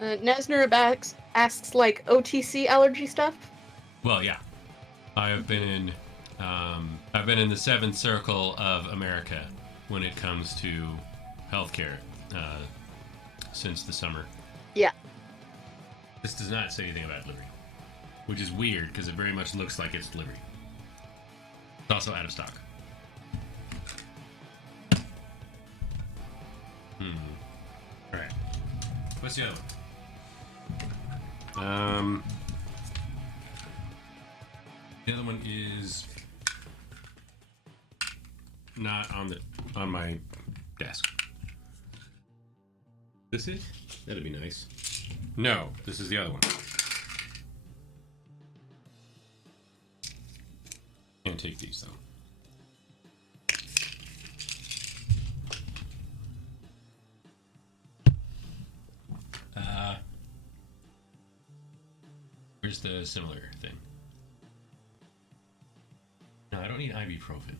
Nesner asks, like, OTC allergy stuff? Well, yeah. I've been in the seventh circle of America when it comes to healthcare since the summer. Yeah. This does not say anything about delivery, which is weird because it very much looks like it's delivery. It's also out of stock. Alright. What's the other one? The other one is not on my desk. This is? That'd be nice. No, this is the other one. Can't take these though. Where's the similar thing? No, I don't need ibuprofen.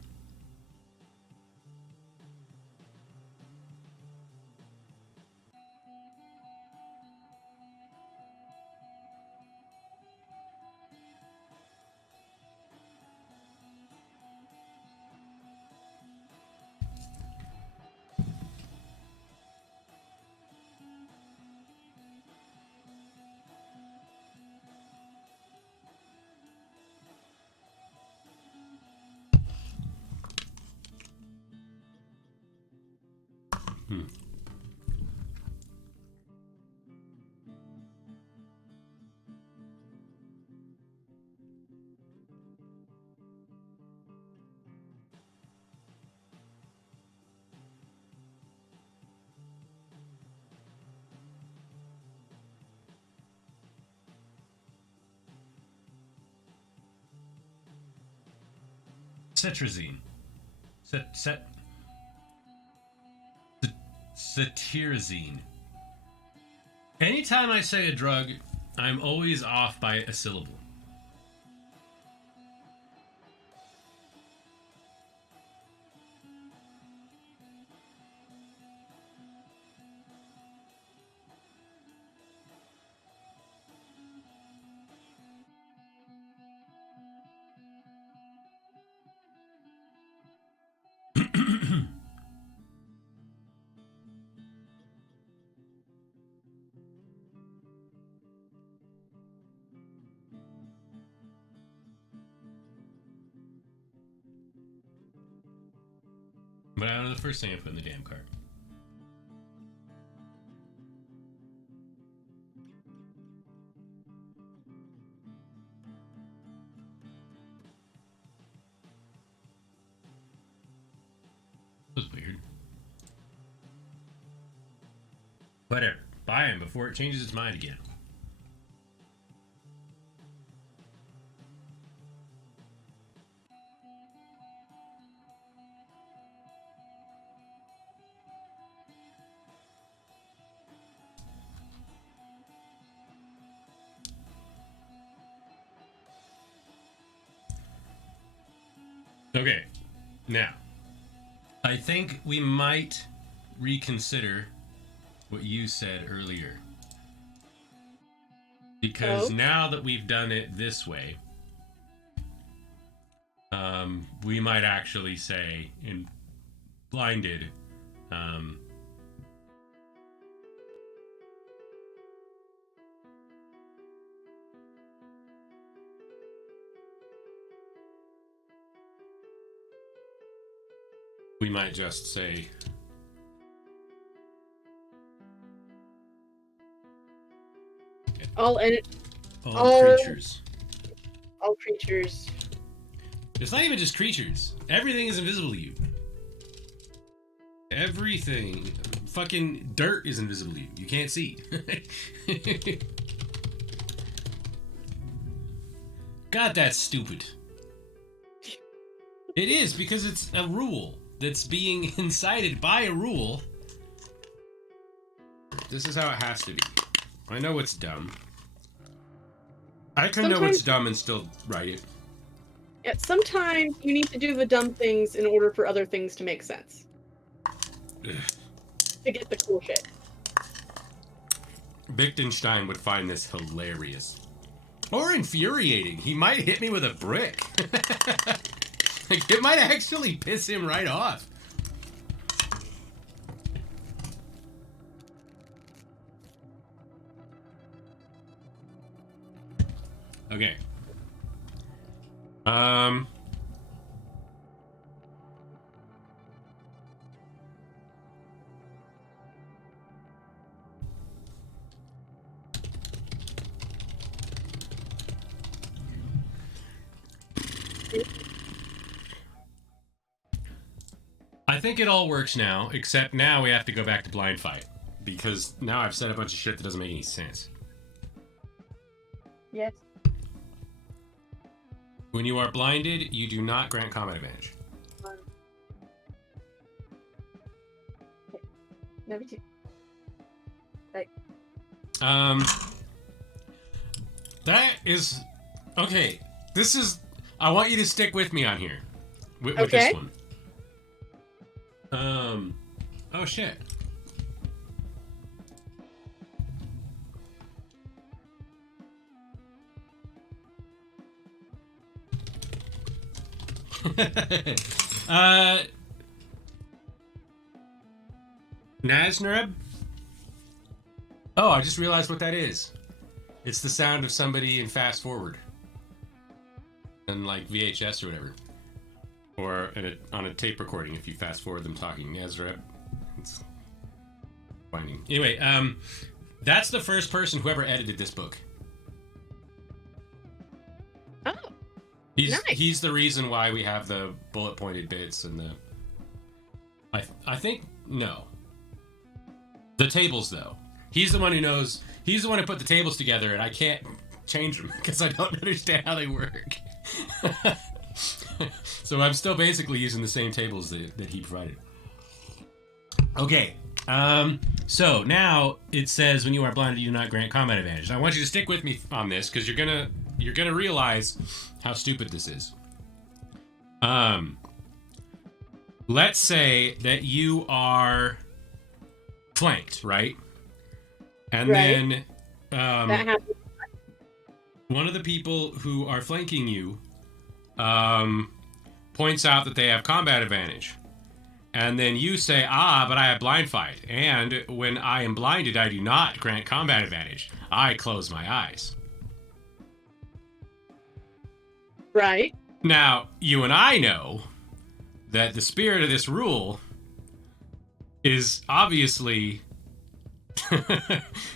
Cetirizine. Cetirizine. Anytime I say a drug, I'm always off by a syllable. But I don't know the first thing I put in the damn cart. That was weird. Whatever. Buy him before it changes its mind again. Okay, now, I think we might reconsider what you said earlier. Because now that we've done it this way, we might actually say, in blinded, we might just say All creatures. All creatures. It's not even just creatures. Everything is invisible to you. Everything. Fucking dirt is invisible to you. You can't see. God, that's stupid. It is, because it's a rule that's being incited by a rule. This is how it has to be. I know it's dumb. I can know it's dumb and still write it. Yeah, sometimes you need to do the dumb things in order for other things to make sense. To get the cool shit. Wittgenstein would find this hilarious. Or infuriating. He might hit me with a brick. Like, it might actually piss him right off. Okay. I think it all works now, except now we have to go back to blind fight. Because now I've said a bunch of shit that doesn't make any sense. Yes. When you are blinded, you do not grant combat advantage. Okay. Number 2. Right. That is... Okay, this is... I want you to stick with me on here. With this one. Oh shit. Nasnareb? Oh, I just realized what that is. It's the sound of somebody in fast forward. And like VHS or whatever. Or on a tape recording if you fast forward them talking. Nasnareb. It's finding. Anyway, that's the first person who ever edited this book. Oh. He's the reason why we have the bullet pointed bits and the... I think... No. The tables, though. He's the one who knows... He's the one who put the tables together, and I can't change them because I don't understand how they work. So I'm still basically using the same tables that he provided. Okay. So now it says when you are blinded, you do not grant combat advantage. And I want you to stick with me on this because you're gonna realize how stupid this is. Let's say that you are flanked, right? And Right. then That happens. one of the people who are flanking you points out that they have combat advantage. And then you say, but I have blind fight. And when I am blinded, I do not grant combat advantage. I close my eyes. Right. Now, you and I know that the spirit of this rule is obviously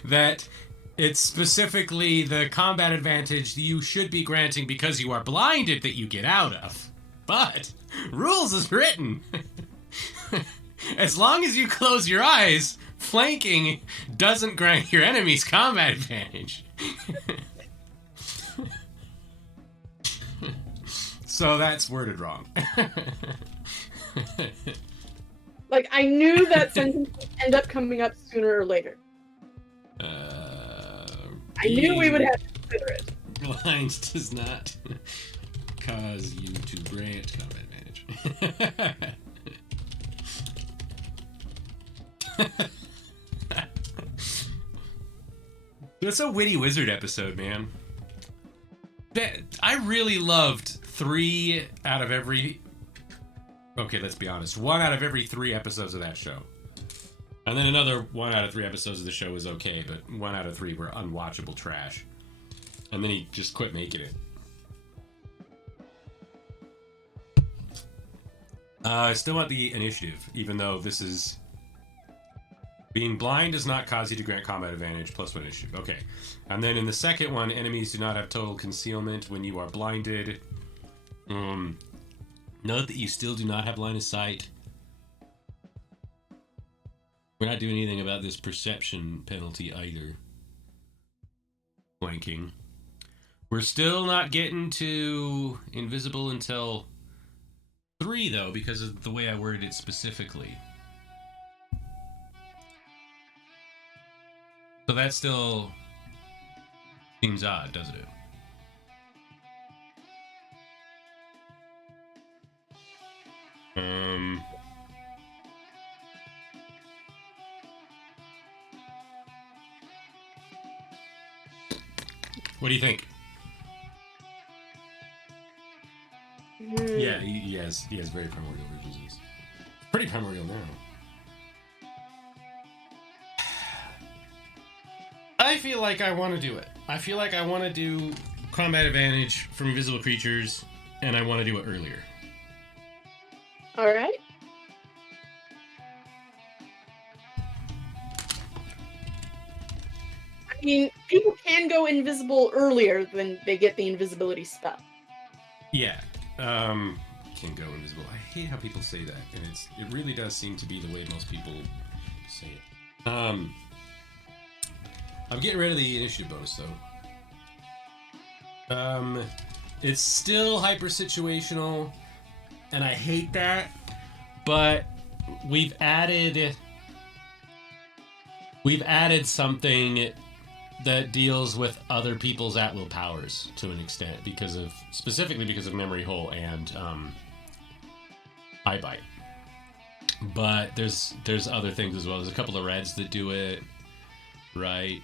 that it's specifically the combat advantage you should be granting because you are blinded that you get out of. But rules is written. As long as you close your eyes, flanking doesn't grant your enemies combat advantage. So that's worded wrong. Like, I knew that sentence would end up coming up sooner or later. I knew we would have to consider it. Blind does not cause you to grant combat advantage. That's a Witty Wizard episode, man. I really loved 3 out of every... Okay, let's be honest. 1 out of every 3 episodes of that show. And then another 1 out of 3 episodes of the show was okay, but 1 out of 3 were unwatchable trash. And then he just quit making it. I still want the initiative, even though this is... Being blind does not cause you to grant combat advantage, +1 initiative. Okay. And then in the second one, enemies do not have total concealment when you are blinded. Note that you still do not have line of sight. We're not doing anything about this perception penalty either. Blanking. We're still not getting to invisible until 3, though, because of the way I worded it specifically. So that still seems odd, doesn't it? What do you think? Hmm. Yeah, he has very primordial visions. Pretty primordial now. I feel like I want to do it. I feel like I want to do combat advantage from invisible creatures, and I want to do it earlier. All right. I mean, people can go invisible earlier than they get the invisibility spell. Yeah. Can go invisible. I hate how people say that, and it really does seem to be the way most people say it. I'm getting rid of the initiative bonus though. It's still hyper situational, and I hate that. But we've added something that deals with other people's at-will powers to an extent specifically because of Memory Hole and Eye Bite. But there's other things as well. There's a couple of reds that do it, right?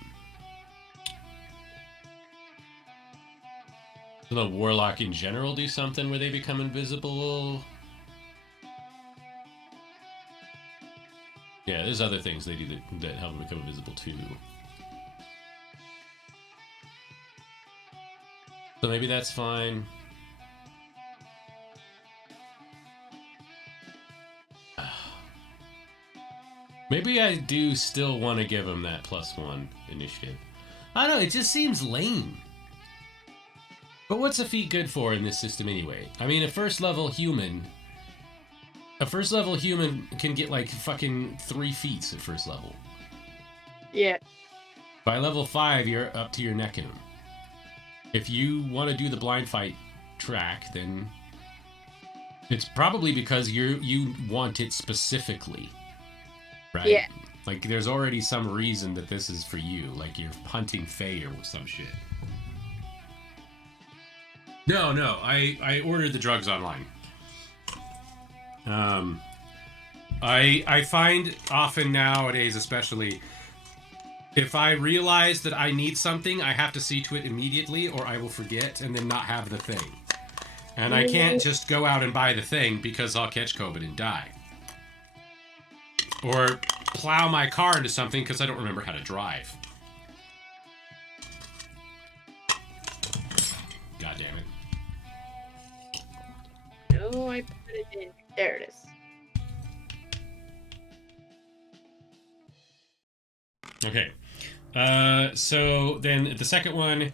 So the Warlock in general do something where they become invisible. Yeah, there's other things they do that help them become invisible too. So maybe that's fine. Maybe I do still want to give him that +1 initiative. I don't know, it just seems lame. But what's a feat good for in this system anyway? I mean, a first level human can get like fucking 3 feats at first level. Yeah. By level 5, you're up to your neck in them. If you want to do the blind fight track, then it's probably because you want it specifically, right? Yeah. Like there's already some reason that this is for you, like you're hunting Fae or some shit. No, I ordered the drugs online. I find often nowadays, especially, if I realize that I need something, I have to see to it immediately, or I will forget and then not have the thing. And I can't just go out and buy the thing because I'll catch COVID and die. Or plow my car into something because I don't remember how to drive. God damn it. No, I put it in. There it is. Okay. So then the second one,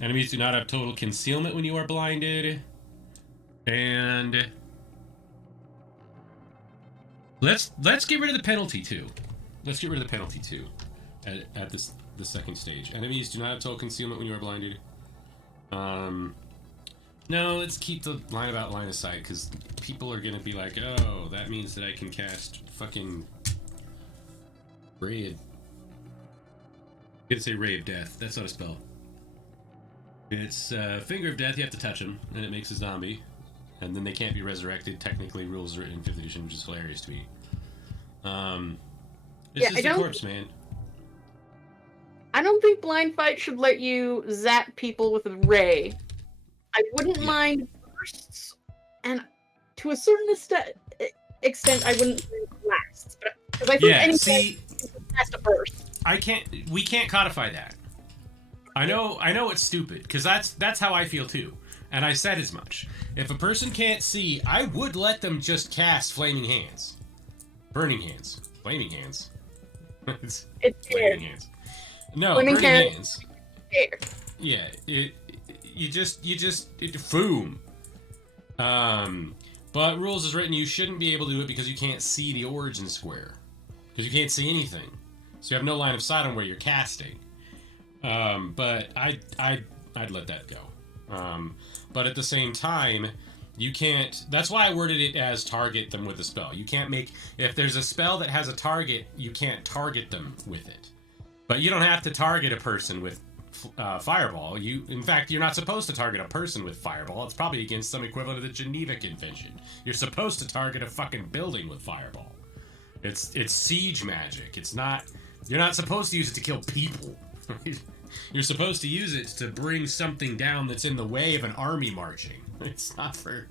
enemies do not have total concealment when you are blinded. And let's get rid of the penalty too. Let's get rid of the penalty too at the second stage. Enemies do not have total concealment when you are blinded. No, let's keep the line about line of sight, because people are gonna be like, oh, that means that I can cast fucking Ray of... I'm gonna say Ray of Death. That's not a spell. It's Finger of Death. You have to touch him, and it makes a zombie. And then they can't be resurrected. Technically, rules written in 5th edition, which is hilarious to me. It's just a corpse, man. I don't think Blind Fight should let you zap people with a ray. I wouldn't mind bursts, and to a certain extent, I wouldn't mind blasts. Because I think anything has to burst. We can't codify that. I know it's stupid, because that's how I feel too. And I said as much. If a person can't see, I would let them just cast Flaming Hands. Burning Hands. Flaming Hands. It's Flaming Hands. No, Burning Hands. Yeah, you just boom. But rules is written, you shouldn't be able to do it because you can't see the origin square. Because you can't see anything. So you have no line of sight on where you're casting. But I'd let that go. But at the same time, you can't... That's why I worded it as target them with a spell. You can't make... If there's a spell that has a target, you can't target them with it. But you don't have to target a person with Fireball. In fact, you're not supposed to target a person with Fireball. It's probably against some equivalent of the Geneva Convention. You're supposed to target a fucking building with Fireball. It's siege magic. It's not... You're not supposed to use it to kill people. You're supposed to use it to bring something down that's in the way of an army marching. It's not for...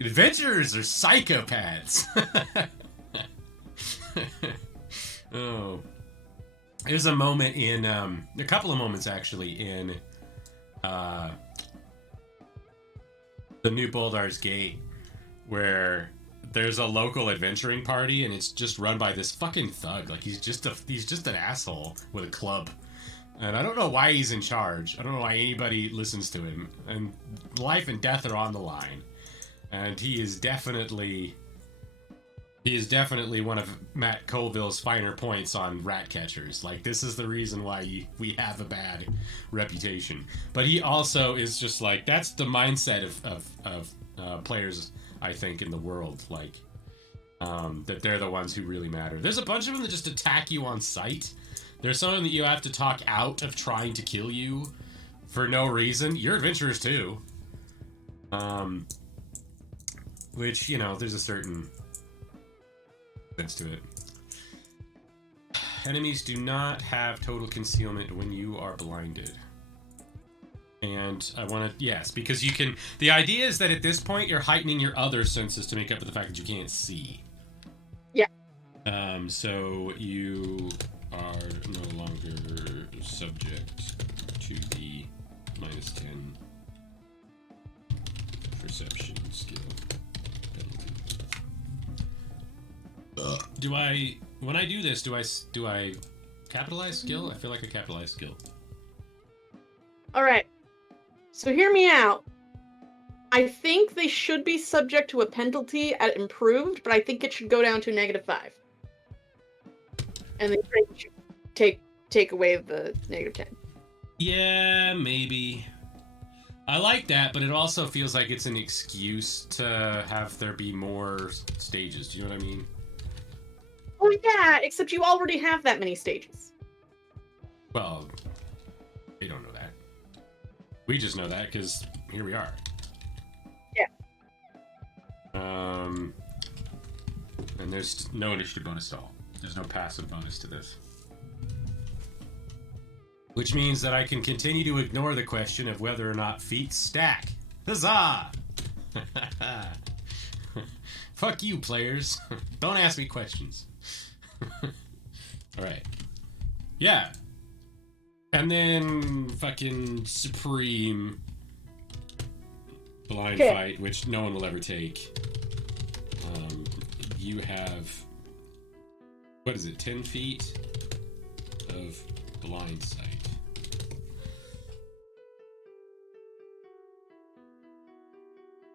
Adventurers are psychopaths. Oh. There's a moment in... a couple of moments, actually, in... the new Boldar's Gate, where there's a local adventuring party, and it's just run by this fucking thug. Like, he's just an asshole with a club. And I don't know why he's in charge. I don't know why anybody listens to him. And life and death are on the line. And he is definitely one of Matt Colville's finer points on rat catchers. Like, this is the reason why we have a bad reputation. But he also is just like, that's the mindset of players, I think, in the world. Like, that they're the ones who really matter. There's a bunch of them that just attack you on sight. There's some of them that you have to talk out of trying to kill you for no reason. You're adventurers too. Which, you know, there's a certain sense to it. Enemies do not have total concealment when you are blinded. And I want to, yes, because you can, the idea is that at this point you're heightening your other senses to make up for the fact that you can't see. Yeah. So you are no longer subject to the -10 perception skill penalty. When I do this, do I capitalize skill? I feel like I capitalize skill. All right. So hear me out. I think they should be subject to a penalty at improved, but I think it should go down to -5. And then should take away the -10. Yeah, maybe. I like that, but it also feels like it's an excuse to have there be more stages. Do you know what I mean? Oh yeah, except you already have that many stages. Well, we don't know that. We just know that because here we are. Yeah. And there's no initiative bonus at all. There's no passive bonus to this. Which means that I can continue to ignore the question of whether or not feats stack. Huzzah! Fuck you, players. Don't ask me questions. Alright. Yeah. And then fucking Supreme blind fight, which no one will ever take. You have, what is it, 10 feet of blind sight.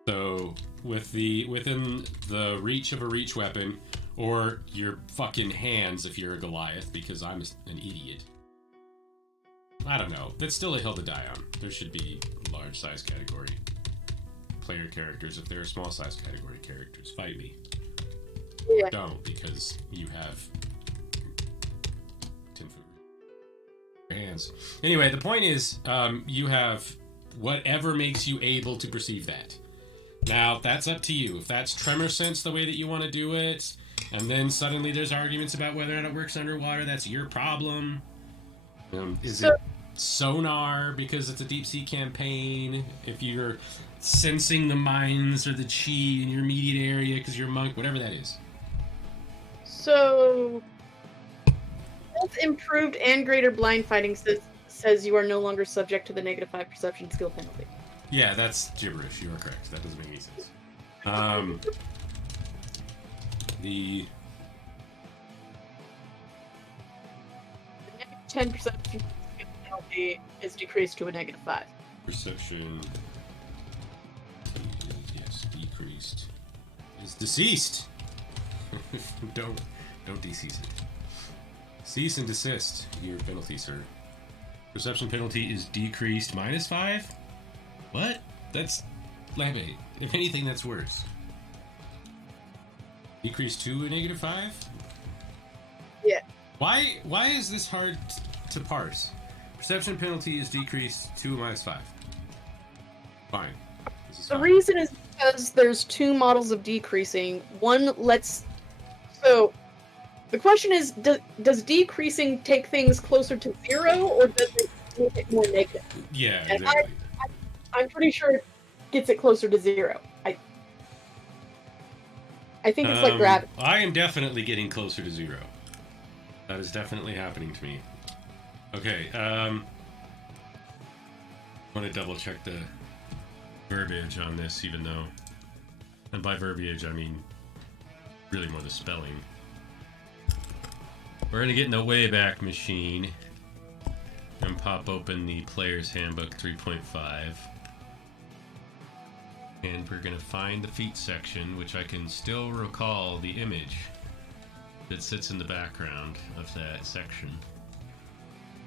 So within the reach of a reach weapon, or your fucking hands if you're a Goliath, because I'm an idiot. I don't know. That's still a hill to die on. There should be a large size category player characters. If there are small size category characters, fight me. Yeah. Don't, because you have 10-foot hands. Anyway, the point is, you have whatever makes you able to perceive that. Now, that's up to you. If that's tremor sense the way that you want to do it, and then suddenly there's arguments about whether or not it works underwater, that's your problem. Is it sonar because it's a deep sea campaign? If you're sensing the mines or the chi in your immediate area because you're a monk, whatever that is. So, both improved and greater blind fighting says you are no longer subject to the -5 perception skill penalty. Yeah, that's gibberish. You are correct. That doesn't make any sense. The 10 perception skill penalty is decreased to a -5. perception, yes, decreased. Is deceased. Don't decease it. Cease and desist. Your penalty, sir. Perception penalty is decreased -5. What? That's Lampedition. If anything, that's worse. Decreased to a -5? Yeah. Why is this hard to parse? Perception penalty is decreased to a -5. Fine. This is The fine. reason is because there's two models of decreasing. One lets... So, The question is, does decreasing take things closer to 0, or does it make it more negative? Yeah, And exactly. I'm pretty sure it gets it closer to 0. I think it's like gravity. I am definitely getting closer to 0. That is definitely happening to me. Okay, I want to double check the verbiage on this, even though, and by verbiage I mean really more the spelling. We're gonna get in the Wayback Machine and pop open the Player's Handbook 3.5. And we're gonna find the feet section, which I can still recall the image that sits in the background of that section.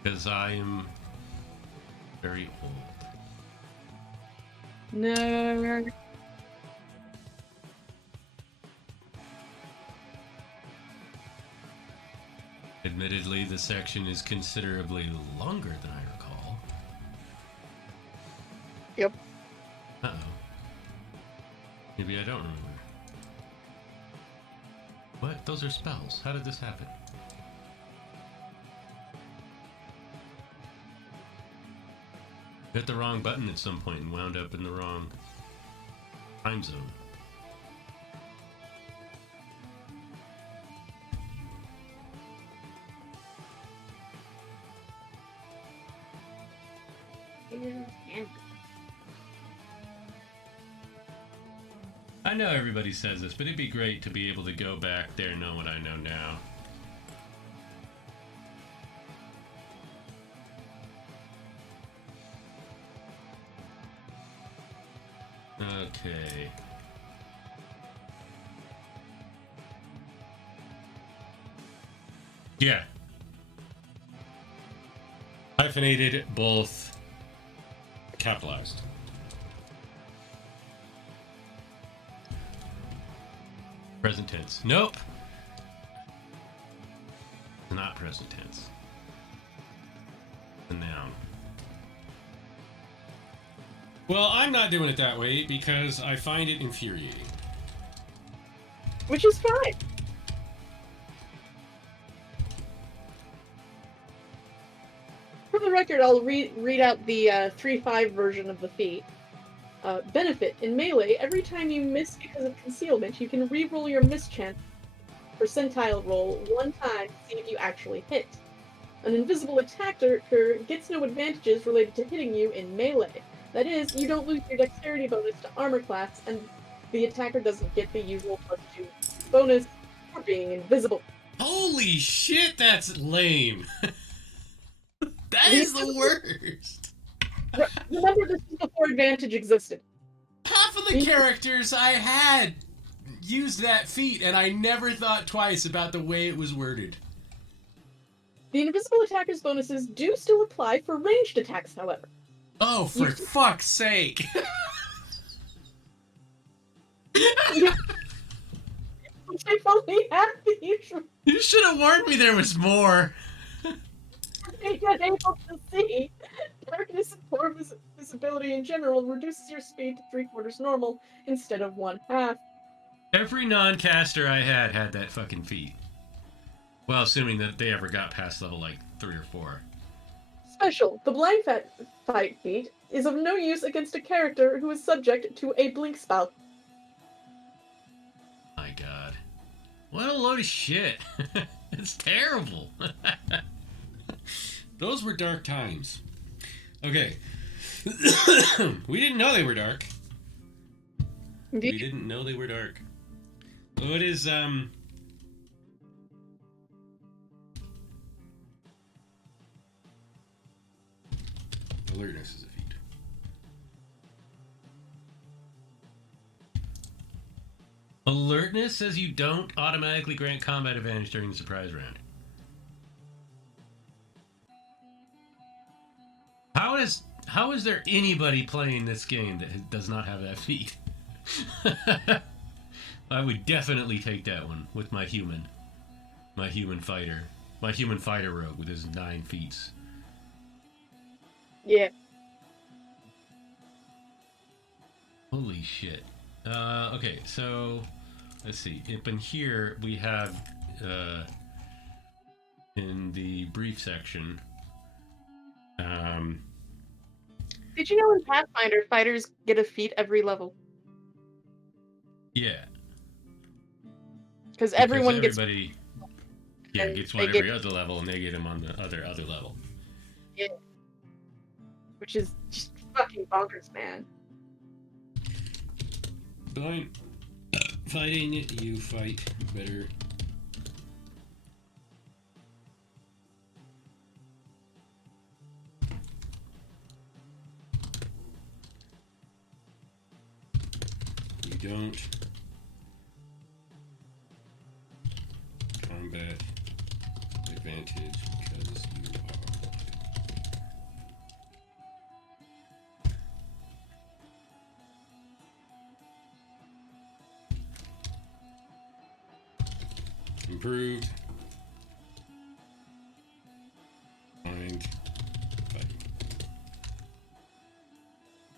Because I am very old. No. Admittedly, the section is considerably longer than I recall. Yep. Uh-oh. Maybe I don't remember. What? Those are spells. How did this happen? Hit the wrong button at some point and wound up in the wrong time zone. I know everybody says this, but it'd be great to be able to go back there and know what I know now. Okay. Yeah. Hyphenated, both capitalized. Present tense. Nope. Not present tense. A noun. Well, I'm not doing it that way because I find it infuriating. Which is fine. For the record, I'll read out the 3.5 version of the feat. Benefit. In Melee, every time you miss because of concealment, you can re-roll your mischance percentile roll one time to see if you actually hit. An invisible attacker gets no advantages related to hitting you in Melee. That is, you don't lose your dexterity bonus to armor class, and the attacker doesn't get the usual +2 bonus for being invisible. Holy shit, that's lame. That is the worst. Remember, this is before advantage existed. Half of the characters I had used that feat, and I never thought twice about the way it was worded. The invisible attacker's bonuses do still apply for ranged attacks, however. Oh, for fuck's sake. I've only had the usual. You should have warned me there was more. Being able to see. Darkness and poor visibility in general reduces your speed to 3/4 normal instead of 1/2. Every non-caster I had that fucking feat. Well, assuming that they ever got past level like 3 or 4. Special. The blind fight feat is of no use against a character who is subject to a blink spell. My god. What a load of shit. It's terrible. Those were dark times. Okay. We didn't know they were dark. Indeed. We didn't know they were dark. What is, alertness is a feat. Alertness says you don't automatically grant combat advantage during the surprise round. How is there anybody playing this game that does not have that feat? I would definitely take that one with my human fighter rogue with his 9 feats. Yeah. Holy shit. Okay, so let's see. Up in here we have in the brief section. Did you know in Pathfinder, fighters get a feat every level? Yeah. Because everybody gets one every get, other level, and they get them on the other level. Yeah. Which is just fucking bonkers, man. Fine. Fighting, you fight better. You don't. Combat advantage because you are blind. Improved. Blind. Fighting.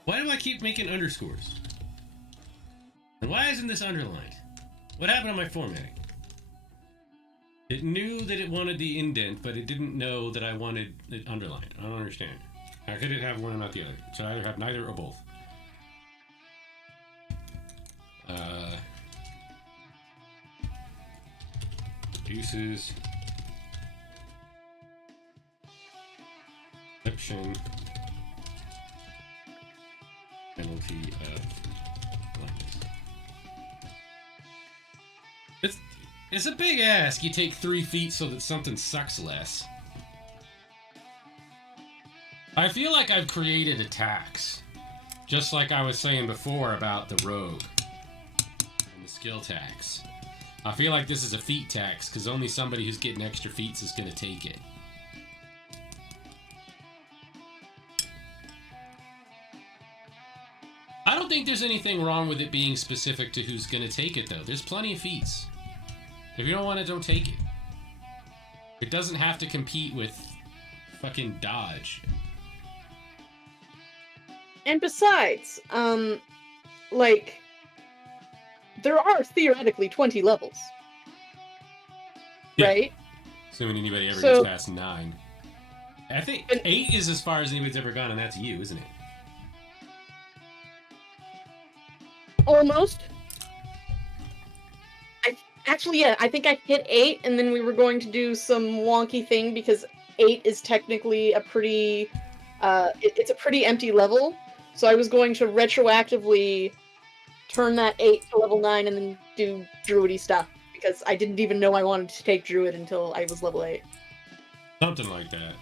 Why do I keep making underscores? And why isn't this underlined? What happened on my formatting? It knew that it wanted the indent, but it didn't know that I wanted it underlined. I don't understand. How could it have one and not the other? It should either have neither or both. Reduces perception penalty of blindness. It's a big ask. You take 3 feet so that something sucks less. I feel like I've created attacks. Just like I was saying before about the rogue and the skill tax. I feel like this is a feat tax, because only somebody who's getting extra feats is going to take it. I don't think there's anything wrong with it being specific to who's going to take it, though. There's plenty of feats. If you don't want it, don't take it. It doesn't have to compete with fucking dodge. And besides, like, there are theoretically 20 levels. Yeah. Right? Assuming anybody ever gets past 9. I think 8 is as far as anybody's ever gone, and that's you, isn't it? Almost. Actually, yeah, I think I hit 8, and then we were going to do some wonky thing, because 8 is technically a pretty, it's a pretty empty level, so I was going to retroactively turn that 8 to level 9 and then do druidy stuff, because I didn't even know I wanted to take druid until I was level 8. Something like that.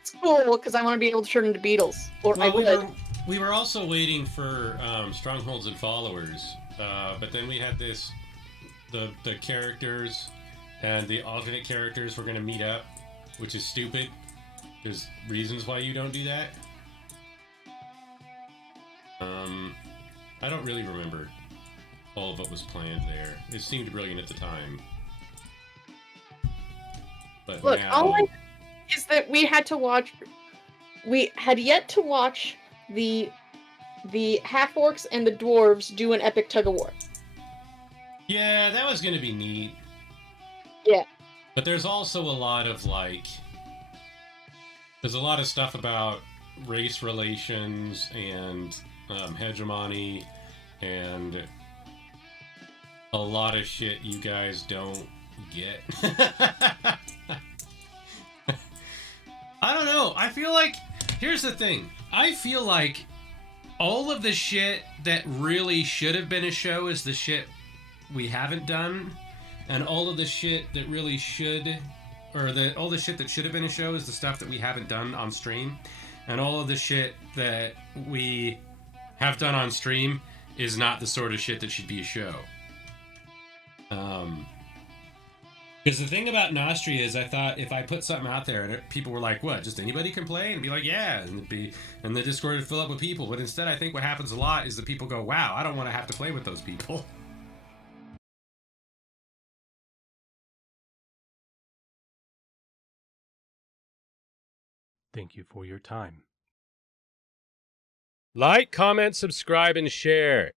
It's cool, because I want to be able to turn into beetles, or well, I would. We were also waiting for strongholds and followers, but then we had this... The characters and the alternate characters were going to meet up, which is stupid. There's reasons why you don't do that. I don't really remember all of what was planned there. It seemed brilliant at the time. But look, now... all I know is that we had yet to watch the half-orcs and the dwarves do an epic tug-of-war. Yeah, that was going to be neat. Yeah. But there's also a lot of, like... There's a lot of stuff about race relations and hegemony and a lot of shit you guys don't get. I don't know. I feel like... Here's the thing. I feel like all of the shit that really should have been a show is the shit we haven't done, and all of the shit that really should, all the shit that should have been a show is the stuff that we haven't done on stream, and all of the shit that we have done on stream is not the sort of shit that should be a show. Because the thing about Nostria is, I thought if I put something out there and people were like, "What? Just anybody can play?" and be like, "Yeah," and the Discord would fill up with people. But instead, I think what happens a lot is that people go, "Wow, I don't want to have to play with those people." Thank you for your time. Like, comment, subscribe, and share.